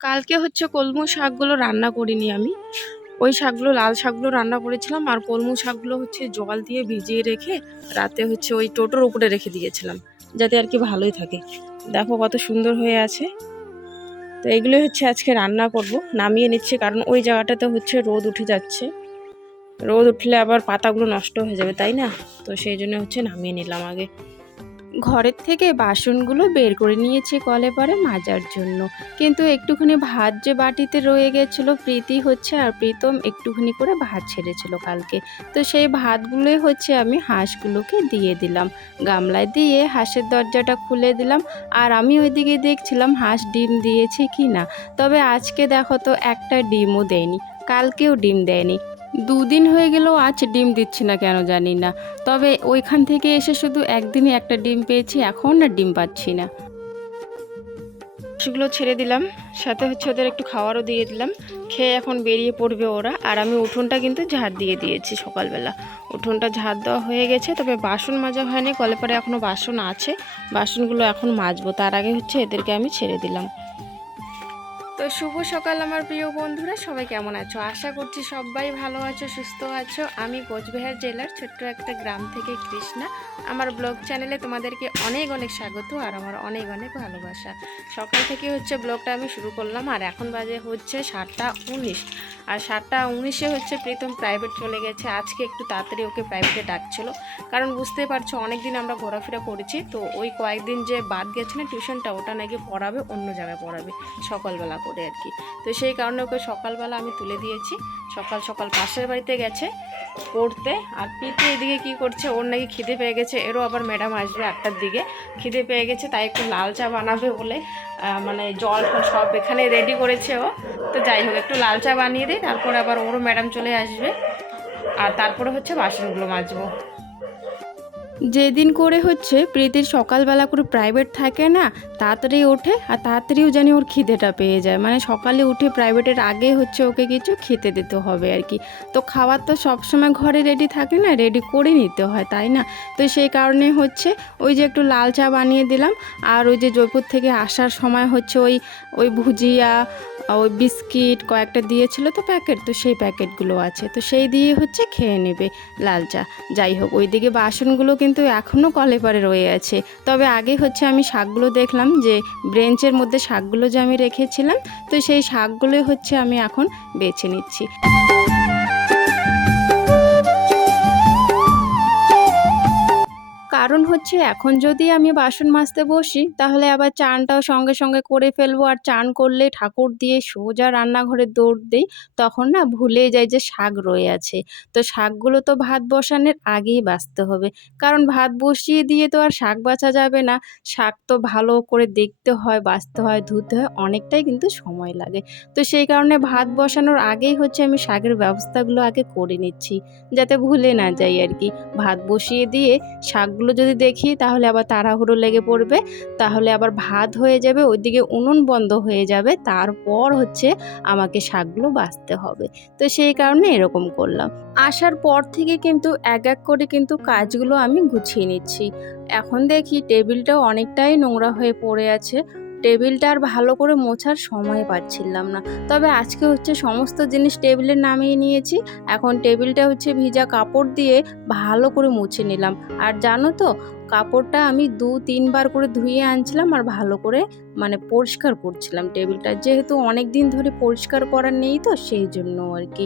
কালকে হচ্ছে কলমু শাকগুলো রান্না করিনি আমি। ওই শাকগুলো, লাল শাকগুলো রান্না করেছিলাম, আর কলমু শাকগুলো হচ্ছে জল দিয়ে ভিজিয়ে রেখে রাতে হচ্ছে ওই টোটোর উপরে রেখে দিয়েছিলাম, যাতে আর কি ভালোই থাকে। দেখো কত সুন্দর হয়ে আছে। তো এগুলোই হচ্ছে আজকে রান্না করব। নামিয়ে নিচ্ছি কারণ ওই জায়গাটাতে হচ্ছে রোদ উঠে যাচ্ছে, রোদ উঠলে আবার পাতাগুলো নষ্ট হয়ে যাবে, তাই না? তো সেই জন্য হচ্ছে নামিয়ে নিলাম আগে। ঘরের থেকে বাসনগুলো বের করে নিয়েছি কলে পরে মাজার জন্য, কিন্তু একটুখানি ভাত যে বাটিতে রয়ে গেছিলো, প্রীতি হচ্ছে আর প্রীতম একটুখানি করে ভাত ছেড়েছিল কালকে। তো সেই ভাতগুলোই হচ্ছে আমি হাঁসগুলোকে দিয়ে দিলাম, গামলায় দিয়ে হাঁসের দরজাটা খুলে দিলাম। আর আমি ওইদিকে দেখছিলাম হাঁস ডিম দিয়েছে কি না। তবে আজকে দেখো তো একটা ডিমও দেয়নি, কালকেও ডিম দেয়নি। দুদিন হয়ে গেলেও আজ ডিম দিচ্ছি না কেন জানি না। তবে ওইখান থেকে এসে শুধু একদিনই একটা ডিম পেয়েছি, এখন আর ডিম পাচ্ছি না। সেগুলো ছেড়ে দিলাম, সাথে হচ্ছে ওদের একটু খাবারও দিয়ে দিলাম। খেয়ে এখন বেরিয়ে পড়বে ওরা। আর আমি উঠোনটা কিন্তু ঝাড় দিয়ে দিয়েছি সকালবেলা। উঠোনটা ঝাড় দেওয়া হয়ে গেছে, তবে বাসন মাজা হয়নি, কলে পরে এখনও বাসন আছে, বাসনগুলো এখন মাজবো। তার আগে হচ্ছে এদেরকে আমি ছেড়ে দিলাম। তো শুভ সকাল আমার প্রিয় বন্ধুরা, সবাই কেমন আছো? আশা করছি সবাই ভালো আছো, সুস্থ আছো। আমি কোচবিহার জেলার ছোট্ট একটা গ্রাম থেকে কৃষ্ণা। আমার ব্লগ চ্যানেলে তোমাদেরকে অনেক অনেক স্বাগত আর আমার অনেক অনেক ভালোবাসা। সকাল থেকে হচ্ছে ব্লগটা আমি শুরু করলাম, আর এখন বাজে হচ্ছে 7টা 19। আর 7টা 19-এ হচ্ছে প্রীতম প্রাইভেট চলে গেছে। আজকে একটু তাড়াতাড়ি ওকে প্রাইভেটে ডাকছিল, কারণ বুঝতে পারছো অনেক দিন আমরা ঘোরাফেরা করেছি, তো ওই কয়েকদিন যে বাদ গেছে না টিউশনটা, ওটা নাকি পড়াবে, অন্য জায়গায় পড়াবে সকালবেলা করে আর কি। তো সেই কারণে ওকে সকালবেলা আমি তুলে দিয়েছি। সকাল সকাল পাশের বাড়িতে গেছে পড়তে। আর প্রীতি এদিকে কী করছে, ওর নাকি খিদে পেয়ে গেছে, এরও আবার ম্যাডাম আসবে 8টার দিকে। খিদে পেয়ে গেছে, তাই একটু লাল চা বানাবে বলে মানে জল সব এখানে রেডি করেছে ও। তো যাই হোক, একটু লাল চা বানিয়ে দিই, তারপরে আবার ওরও ম্যাডাম চলে আসবে, আর তারপরে হচ্ছে বাসনগুলো মাজবো। যেদিন করে হচ্ছে প্রীতির সকালবেলা করে প্রাইভেট থাকে না, তাড়াতাড়ি ওঠে আর তাড়াতাড়িও জানি ওর খিদেটা পেয়ে যায়। মানে সকালে উঠে প্রাইভেটের আগে হচ্ছে ওকে কিছু খেতে দিতে হবে আর কি। তো খাবার তো সবসময় ঘরে রেডি থাকে না, রেডি করে নিতে হয়, তাই না? তো সেই কারণে হচ্ছে ওই যে একটু লাল চা বানিয়ে দিলাম। আর ওই যে জয়পুর থেকে আসার সময় হচ্ছে ওই ওই ভুজিয়া, ওই বিস্কিট কয়েকটা দিয়েছিল তো প্যাকেট, তো সেই প্যাকেটগুলো আছে, তো সেই দিয়ে হচ্ছে খেয়ে নেবে লাল চা। যাই হোক, ওইদিকে বাসনগুলো কিন্তু এখনও কলে পরে রয়ে আছে। তবে আগে হচ্ছে আমি শাকগুলো দেখলাম যে ব্রেঞ্চের মধ্যে শাকগুলো যে আমি রেখেছিলাম, তো সেই শাকগুলোই হচ্ছে আমি এখন বেছে নিচ্ছি। কারণ হচ্ছে এখন যদি আমি বাসন মাজতে বসি, তাহলে আবার চানটাও সঙ্গে সঙ্গে করে ফেলবো, আর চান করলে ঠাকুর দিয়ে সোজা রান্নাঘরে দৌড় দিই, তখন না ভুলে যাই যে শাক রয়ে আছে। তো শাকগুলো তো ভাত বসানোর আগেই বাছতে হবে, কারণ ভাত বসিয়ে দিয়ে তো আর শাক বাছা যাবে না। শাক তো ভালো করে দেখতে হয়, বাছতে হয়, ধুতে হয়, অনেকটাই কিন্তু সময় লাগে। তো সেই কারণে ভাত বসানোর আগেই হচ্ছে আমি শাকের ব্যবস্থাগুলো আগে করে নিচ্ছি, যাতে ভুলে না যাই আর কি। ভাত বসিয়ে দিয়ে শাকগুলো যদি দেখি, তাহলে আবার তাড়াহুড়ো লেগে পড়বে, তাহলে আবার ভাত হয়ে যাবে, ওইদিকে উনুন বন্ধ হয়ে যাবে, তারপর হচ্ছে আমাকে শাকগুলো বাছতে হবে। তো সেই কারণে এরকম করলাম। আসার পর থেকে কিন্তু এক এক করে কিন্তু কাজগুলো আমি গুছিয়ে নিচ্ছি। এখন দেখি টেবিলটাও অনেকটাই নোংরা হয়ে পড়ে আছে, টেবিলটা আর ভালো করে মোছার সময় পাচ্ছিলাম না। তবে আজকে হচ্ছে সমস্ত জিনিস টেবিলে নামিয়ে নিয়েছি। এখন টেবিলটা হচ্ছে ভিজা কাপড় দিয়ে ভালো করে মুছে নিলাম। আর জানো তো, কাপড়টা আমি 2-3 বার করে ধুয়ে আনছিলাম আর ভালো করে মানে পরিষ্কার করছিলাম টেবিলটা, যেহেতু অনেক দিন ধরে পরিষ্কার করা নেই, তো সেই জন্য আর কি।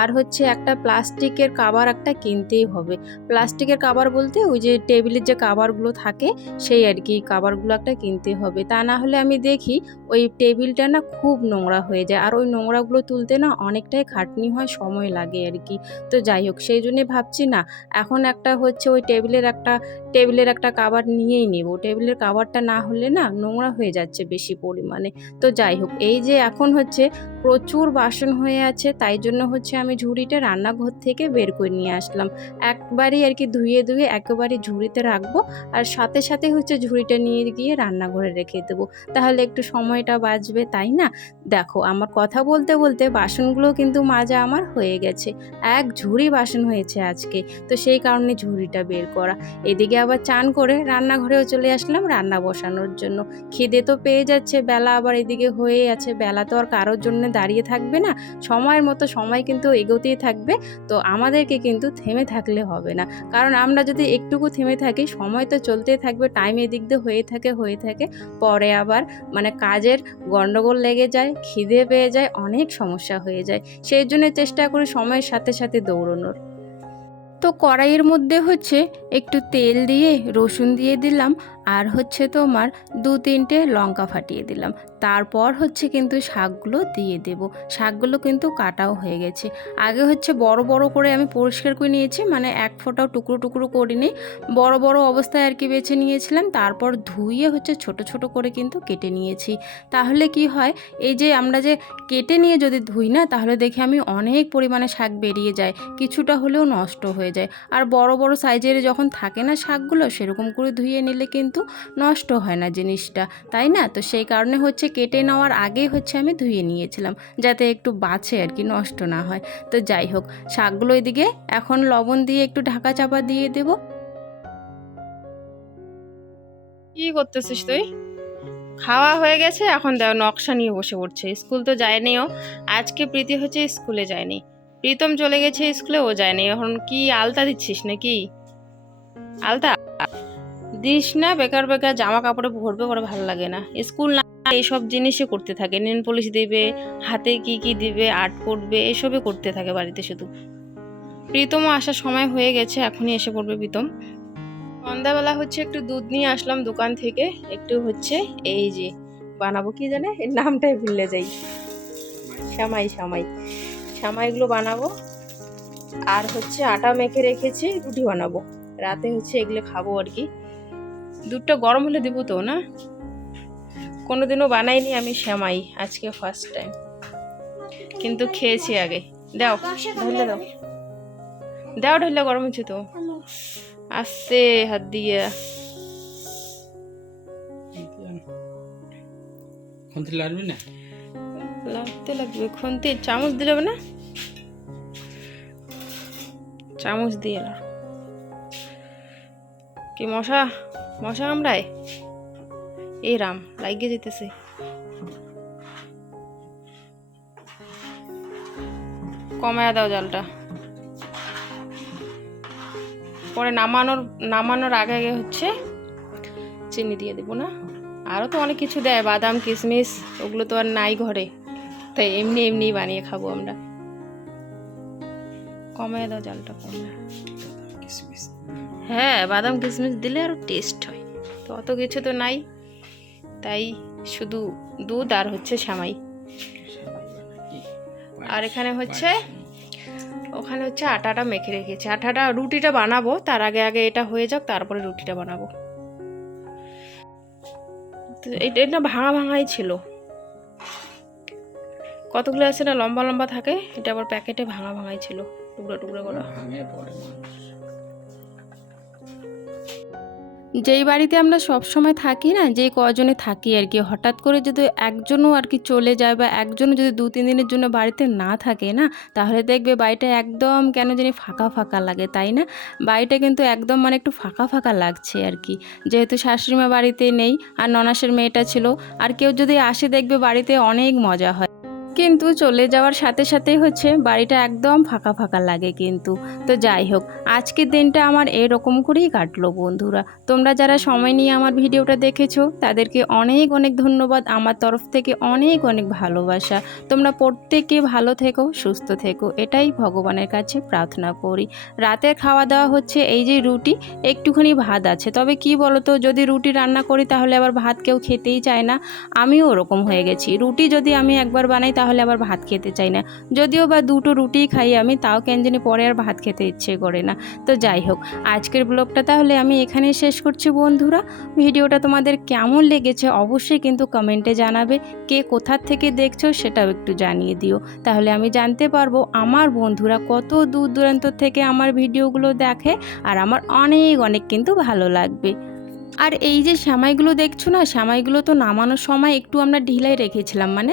আর হচ্ছে একটা প্লাস্টিকের কভার একটা কিনতেই হবে। প্লাস্টিকের কভার বলতে ওই যে টেবিলের যে কভারগুলো থাকে, সেই আর কি কভারগুলো একটা কিনতে হবে। তা না হলে আমি দেখি ওই টেবিলটা না খুব নোংরা হয়ে যায়, আর ওই নোংরাগুলো তুলতে না অনেকটাই খাটনি হয়, সময় লাগে আর কি। তো যাই হোক, সেই জন্যে ভাবছি না, এখন একটা হচ্ছে ওই টেবিলের একটা কভার নিয়েই নেব। টেবিলের কভারটা না হলে না নোংরা হয়ে যাচ্ছে বেশি পরিমাণে। তো যাই হোক, এই যে এখন হচ্ছে প্রচুর বাসন হয়ে আছে, তাই জন্য হচ্ছে আমি ঝুড়িটা রান্নাঘর থেকে বের করে নিয়ে আসলাম। একবারই আর কি ধুয়ে একেবারে ঝুড়িতে রাখবো, আর সাথে সাথে হচ্ছে ঝুড়িটা নিয়ে গিয়ে রান্নাঘরে রেখে দেবো, তাহলে একটু সময়টা বাঁচবে, তাই না? দেখো আমার কথা বলতে বলতে বাসনগুলো কিন্তু মাজা আমার হয়ে গেছে, এক ঝুড়ি বাসন হয়েছে আজকে, তো সেই কারণে ঝুড়িটা বের করা। এদিকে আবার চান করে রান্নাঘরেও চলে আসলাম রান্না বসানোর জন্য। খিদে তো পেয়ে যাচ্ছে, বেলা আবার এদিকে হয়ে আছে, বেলা তো আর কারোর জন্য দাঁড়িয়ে থাকবে না, সময়ের মতো সময় কিন্তু এগোতেই থাকবে। তো আমাদেরকে কিন্তু থেমে থাকলে হবে না, কারণ আমরা যদি একটুকু থেমে থাকি সময় তো চলতেই থাকবে, টাইম এদিক দিয়ে হয়ে থাকে, পরে আবার মানে কাজের গন্ডগোল লেগে যায়, খিদে পেয়ে যায়, অনেক সমস্যা হয়ে যায়। সেই জন্য চেষ্টা করি সময়ের সাথে সাথে দৌড়ানোর। তো কড়াইয়ের মধ্যে হচ্ছে একটু তেল দিয়ে রসুন দিয়ে দিলাম, আর হচ্ছে তোমার 2-3টে লঙ্কা ফাটিয়ে দিলাম। তারপর হচ্ছে কিন্তু শাকগুলো দিয়ে দেব। শাকগুলো কিন্তু কাটাও হয়ে গেছে, আগে হচ্ছে বড় বড় করে আমি পরিষ্কার করে নিয়েছি, মানে এক ফোঁটাও টুকরো টুকরো করিনি, বড় বড় অবস্থায় আর কি বেছে নিয়েছিলাম। তারপর ধুয়ে হচ্ছে ছোট ছোট করে কিন্তু কেটে নিয়েছি। তাহলে কি হয়, এই যে আমরা যে কেটে নিয়ে যদি ধুই না, তাহলে দেখে আমি অনেক পরিমাণে শাক বেরিয়ে যায়, কিছুটা হলেও নষ্ট হয়ে যায়। আর বড় বড় সাইজের যখন থাকে না শাকগুলো, সেরকম করে ধুয়ে নিলে কিন্তু নষ্ট হয় না জিনিসটা, তাই না? তো সেই কারণে হচ্ছে কেটে নেওয়ার আগে হচ্ছে আমি ধুয়ে নিয়েছিলাম, যাতে একটু বাঁচে আর কি, নষ্ট না হয়। তো যাই হোক, শাকগুলো এদিকে এখন লবণ দিয়ে একটু ঢাকা চাপা দিয়ে দেব। কি করতেছিস তুই? খাওয়া হয়ে গেছে, এখন দেখো নকশা নিয়ে বসে পড়ছে। স্কুল তো যায়নিও আজকে, প্রীতি হচ্ছে স্কুলে যায়নি, প্রীতম চলে গেছে স্কুলে, ও যায়নি। এখন কি আলতা দিচ্ছিস নাকি? আলতা দিস না, বেকার বেকার জামা কাপড়ে ভরবে, পরে ভালো লাগে না। স্কুল না এইসব জিনিসই করতে থাকে, নেল পলিশ দিবে, হাতে কি কি দিবে, আর্ট করবে, এসবই করতে থাকে বাড়িতে শুধু। প্রীতমও আসার সময় হয়ে গেছে, এখনই এসে পড়বে প্রীতম। সন্ধ্যাবেলা হচ্ছে একটু দুধ নিয়ে আসলাম দোকান থেকে, একটু হচ্ছে এই যে বানাবো, কি জানে এর নামটাই ভুলে যাই, সামাইগুলো বানাবো। আর হচ্ছে আটা মেখে রেখেছি, রুটি বানাবো রাতে, হচ্ছে এগুলো খাবো আর কি। দুধটা গরম হলে দেবো তো না, কোনোদিনও বানাইনি আমি সেমাই, আজকে ফার্স্ট টাইম, কিন্তু খেয়েছি আগে। দাও ঢেলে দাও, দাও ঢেলে, গরম হচ্ছে তো, আস্তে হাত দিয়ে। লাগতে লাগবে, খুন্তি চামচ দিলে হবে না, চামচ দিয়ে না। কি মশা মশা কামড়ায়, এই রাম লাগিয়ে যেতেছে। কমায়া দাও জালটা, পরে নামানোর আগে আগে হচ্ছে চিনি দিয়ে দেবো না। আরও তো অনেক কিছু দেয়, বাদাম কিশমিশ, ওগুলো তো আর নাই ঘরে, তাই এমনি এমনি বানিয়ে খাবো আমরা। কমায় দাও জালটা, কমায়। হ্যাঁ, বাদাম কিশমিশ দিলে আরও টেস্ট হয়, তো অত কিছু তো নাই, তাই শুধু দুধ আর হচ্ছে সেমাই। আর এখানে হচ্ছে ওখানে হচ্ছে আটাটা মেখে রেখেছি, রুটিটা বানাবো, তার আগে আগে এটা হয়ে যাক, তারপরে রুটিটা বানাবো। এটা ভাঙা ভাঙাই ছিল, কতগুলো আছে না লম্বা লম্বা থাকে, এটা আবার প্যাকেটে ভাঙা ভাঙাই ছিল, টুকরো টুকরো করা। যেই বাড়িতে আমরা সব সময় থাকি না, যেই কজনে থাকি আর কি, হঠাৎ করে যদি একজনও আর কি চলে যায়, বা একজনও যদি 2-3 দিনের জন্য বাড়িতে না থাকে না, তাহলে দেখবে বাড়িটা একদম কেন জানি ফাঁকা ফাঁকা লাগে, তাই না? বাড়িটা কিন্তু একদম মানে একটু ফাঁকা ফাঁকা লাগছে আর কি, যেহেতু শাশুড়িমা বাড়িতে নেই, আর ননাসের মেয়েটা ছিল, আর কেউ যদি আসে দেখবে বাড়িতে অনেক মজা হয়, কিন্তু চলে যাওয়ার সাথে সাথেই হচ্ছে বাড়িটা একদম ফাঁকা ফাঁকা লাগে কিন্তু। তো যাই হোক, আজকের দিনটা আমার এরকম করেই কাটলো বন্ধুরা। তোমরা যারা সময় নিয়ে আমার ভিডিওটা দেখেছো, তাদেরকে অনেক অনেক ধন্যবাদ, আমার তরফ থেকে অনেক অনেক ভালোবাসা। তোমরা প্রত্যেকে ভালো থেকো, সুস্থ থেকো, এটাই ভগবানের কাছে প্রার্থনা করি। রাতের খাওয়া দাওয়া হচ্ছে এই যে রুটি, একটুখানি ভাত আছে, তবে কি বলো তো, যদি রুটি রান্না করি তাহলে আবার ভাত কেউ খেতেই চায় না, আমিও ওরকম হয়ে গেছি। রুটি যদি আমি একবার বানাই তাহলে হলে আবার ভাত খেতে চাই না। যদিও বা দুটো রুটিই খাই আমি, তাও কেন জানি পরে আর ভাত খেতে ইচ্ছে করে না। তো যাই হোক, আজকের ব্লগটা তাহলে আমি এখানেই শেষ করছি বন্ধুরা। ভিডিওটা তোমাদের কেমন লেগেছে অবশ্যই কিন্তু কমেন্টে জানাবে। কে কোথার থেকে দেখছো সেটাও একটু জানিয়ে দিও, তাহলে আমি জানতে পারবো আমার বন্ধুরা কত দূর দূরান্ত থেকে আমার ভিডিওগুলো দেখে, আর আমার অনেক অনেক কিন্তু ভালো লাগবে। আর এই যে সেমাইগুলো দেখছো না, সেমাইগুলো তো নামানোর সময় একটু আমরা ঢিলাই রেখেছিলাম, মানে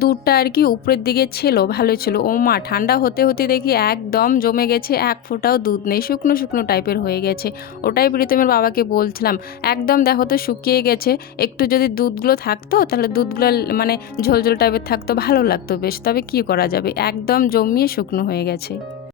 দুধটা আর কি উপরের দিকে ছিল, ভালো ছিল। ও মা, ঠান্ডা হতে হতে দেখি একদম জমে গেছে, এক ফোঁটাও দুধ নেই, শুকনো শুকনো টাইপের হয়ে গেছে। ওটাই প্রীতমের বাবাকে বলছিলাম, একদম দেখো তো শুকিয়ে গেছে, একটু যদি দুধগুলো থাকতো তাহলে দুধগুলো মানে ঝোলঝোল টাইপের থাকতো, ভালো লাগতো বেশ। তবে কি করা যাবে, একদম জমিয়ে শুকনো হয়ে গেছে।